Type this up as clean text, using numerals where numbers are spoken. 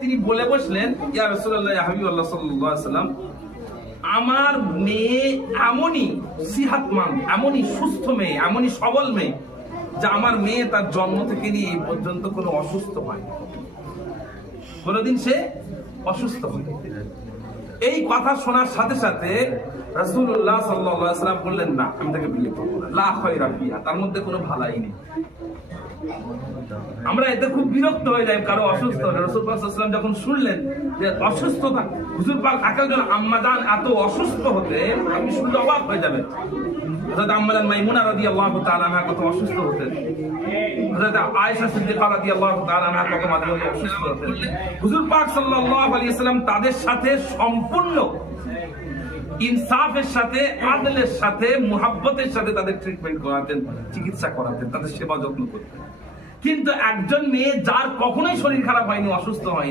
তিনি বলে বসলেন, ইয়া রাসূলুল্লাহ ইয়া হাবিবাল্লাহ সাল্লাল্লাহু আলাইহি ওয়াসাল্লাম, আমার মেয়ে এমনই সিহাতমান, এমনই সুস্থ মেয়ে, এমনই সবল মেয়ে, যে আমার মেয়ে তার জন্ম থেকে নিয়ে এই পর্যন্ত কোনো অসুস্থ হয়, কোনোদিন সে অসুস্থ হয়। এই কথা শোনার সাথে সাথে রাসূলুল্লাহ সাল্লাল্লাহু আলাইহি ওয়াসাল্লাম বললেন, না, আমি তাকে বিয়ে করব না, লা খায়রা ফিহা, তার মধ্যে কোনো ভালাই নেই। আমরা এতে খুব বিরক্ত হয়ে যাই কারো অসুস্থ হলে। রাসূল পাক সাল্লাল্লাহু আলাইহি ওয়াসাল্লাম যখন শুনলেন যে অসুস্থতা, হুজুর পাক একজন আম্মাজান এত অসুস্থ হতেন, আপনি শুনলে অবাক হয়ে যাবেন। হযরত আম্মাজান মাইমুনা রাদিয়াল্লাহু তাআলা আনহা কত অসুস্থ হতেন, হযরত আয়েশা সিদ্দিকা রাদিয়াল্লাহু তাআলা আনহা কত মাঝে মাঝে অসুস্থ হতেন। হুজুর পাক সাল্লাল্লাহু আলাইহি ওয়াসাল্লাম তাদের সাথে সম্পূর্ণ ইনসাফের সাথে, আদলের সাথে, মুহাব্বতের সাথে তাদের ট্রিটমেন্ট করাতেন, চিকিৎসা করাতেন, তাদের সেবা যত্ন করতেন। কিন্তু একজন মেয়ে যার কখনোই শরীর খারাপ হয়নি, অসুস্থ হয়নি,